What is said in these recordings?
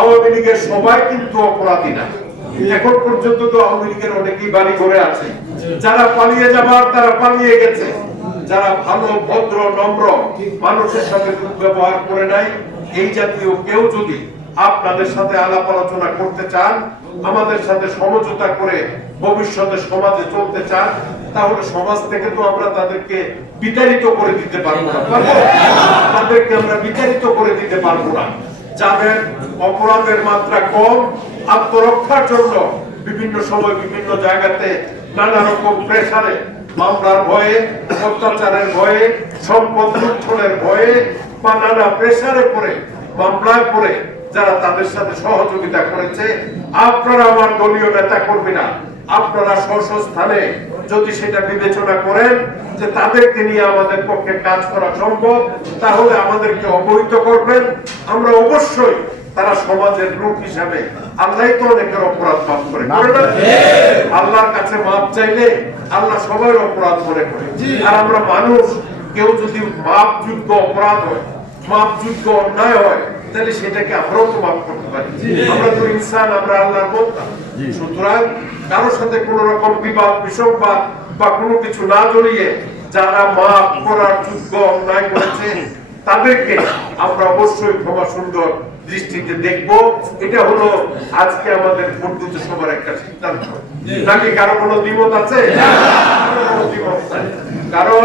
আওয়ামী লীগের সবাই কিন্তু অপরাধী না। এখন পর্যন্ত তো আওয়ামী লীগের অনেকেই বাড়ি করে আছে। যারা পালিয়ে যাবার, তারা পালিয়ে গেছে। যারা ভালো, ভদ্র, নম্র মানুষের সাথে দুর্ব্যবহার করে নাই, এই জাতীয় কেউ যদি আপনাদের সাথে আলাপ আলোচনা করতে চান, আমাদের সাথে সমঝোতা করে ভবিষ্যতে সমাজে চলতে চান, তাহলে সমাজ থেকে তো আমরা তাদেরকে বিতাড়িত করে দিতে পারব না? তাদেরকে আমরা বিতাড়িত করে দিতে পারব না। যাদের অপরাধের মাত্রা কম, আত্মরক্ষার জন্য বিভিন্ন সময় বিভিন্ন জায়গাতে নানা রকম প্রেসারে মামলার ভয়ে, অত্যাচারের ভয়ে, সম্পদ লুণ্ঠনের ভয়ে বা নানা প্রেসারে পড়ে, মামলায় পড়ে যারা তাদের সাথে সহযোগিতা করেছে, আপনারা আমার দলীয় নেতা কর্মীরা আপনারা স্ব স্থানে যদি সেটা বিবেচনা করেন যে তাদেরকে নিয়ে আমাদের পক্ষে কাজ করা সম্ভব তাহলে আমাদেরকে অবহিত করবেন। আমরা অবশ্যই তারা সমাজের লোক হিসাবে আল্লাহ তো অনেকের অপরাধ মাফ করে। করে আল্লাহর কাছে মাপ চাইলে আল্লাহ সবার অপরাধ মনে করে। আর আমরা মানুষ কেউ যদি মাপযোগ্য অপরাধ হয় মাপযোগ্য অন্যায় হয় তাহলে সেটাকে আমরাও মাফ করতে পারি। আমরা তো ইনসান আমরা আল্লাহর বন্ধা সুতরাং কারোর সাথে কোন রকম বিবাদ বিসংবাদ বা কোনো কিছু না জড়িয়ে যারা মাফ করার যোগ্য অন্যায় করেছে তাদেরকে আমরা অবশ্যই ক্ষমা সুন্দর দৃষ্টিতে দেখব। এটা হলো আজকে আমাদের বর্ধিত সবার একটা সিদ্ধান্ত। নাকি কারও কোনো দ্বিমত আছে। কারণ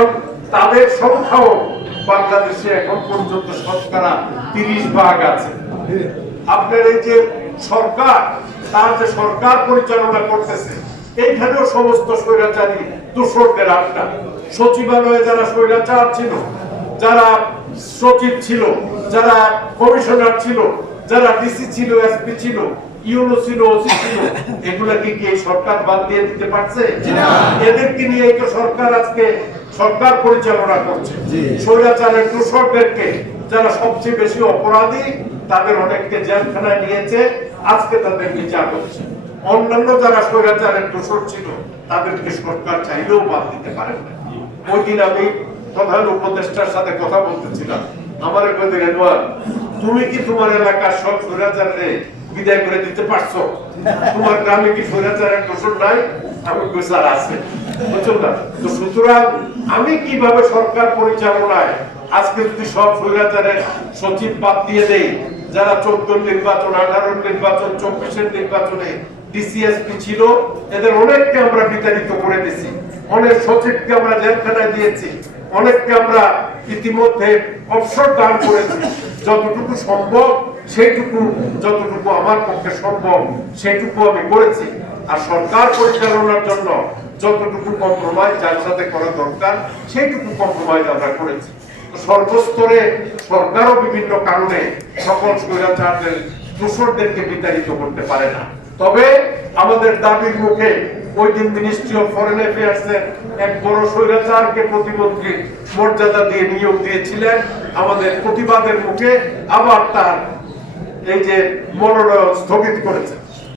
তাদের সংখ্যাও বাংলাদেশে এখন পর্যন্ত শতকরা তিরিশ ভাগ আছে। আপনার এই যে সরকার তার যে সরকার পরিচালনা করতেছে এইখানেও সমস্ত স্বৈরাচারী দূষকদের আড্ডা। সচিবালয়ে যারা স্বৈরাচার ছিল যারা সচিব ছিল যারা কমিশনার ছিল যারা ডিসি ছিল এসপি ছিল ইউনো ছিল ওসি ছিল এগুলা কি কি এই সরকার বাদ দিয়ে দিতে পারছে? এদেরকে নিয়ে এই তো সরকার আজকে সরকার পরিচালনা করছে। স্বৈরাচারের দূষকদেরকে যারা সবচেয়ে বেশি অপরাধী তাদের অনেককে জেলখানায় নিয়েছে আজকে তাদের বিচার হচ্ছে অন্যান্য যারা স্বৈরাচারের দোষর ছিল তাদেরকে সরকার চাইলেও বাদ দিতে পারেন না। ওই দিন আমি প্রধান উপদেষ্টার সাথে কথা বলতেছিলাম। আমার কইতে রেনোয়ার তুমি কি তোমার এলাকার সব স্বৈরাচারে বিদায় করে দিতে পারছ? তোমার গ্রামে কি স্বৈরাচারের দোষর নাই? আমি স্যার আছে। সুতরাং আমি কীভাবে সরকার পরিচালনায় আজকে যদি সব স্বৈরাচারের সচিব বাদ দিয়ে দেই, যারা চোদ্দ নির্বাচন, আঠারো নির্বাচন, চব্বিশের নির্বাচনে ডিসিএসপি ছিল, এদের অনেককে আমরা বিতাড়িত করে দিছি অনেক সচিবকে আমরা জেলখানায় দিয়েছি। অনেককে আমরা ইতিমধ্যে অবসর দান করেছি। যতটুকু সম্ভব, সেইটুকু, যতটুকু আমার পক্ষে সম্ভব, সেইটুকু আমি করেছি। আর সরকার পরিচালনার জন্য যতটুকু কম্প্রোমাইজ যার সাথে করা দরকার, সেইটুকু কম্প্রোমাইজ আমরা করেছি। সর্বস্তরে সরকারও বিভিন্ন কারণে সকল স্বৈরাচারদের দূষরদেরকে বিতাড়িত করতে পারে না। তবে আমাদের দাবির মুখে ওই দিন মিনিস্ট্রি অফ ফরেন অ্যাফেয়ার্স এর এক বড় স্বৈরাচারকে প্রতিমন্ত্রী মর্যাদা দিয়ে নিয়োগ দিয়েছিলেন। আমাদের প্রতিবাদের মুখে আবার তার এই যে মনোনয়ন স্থগিত করেছে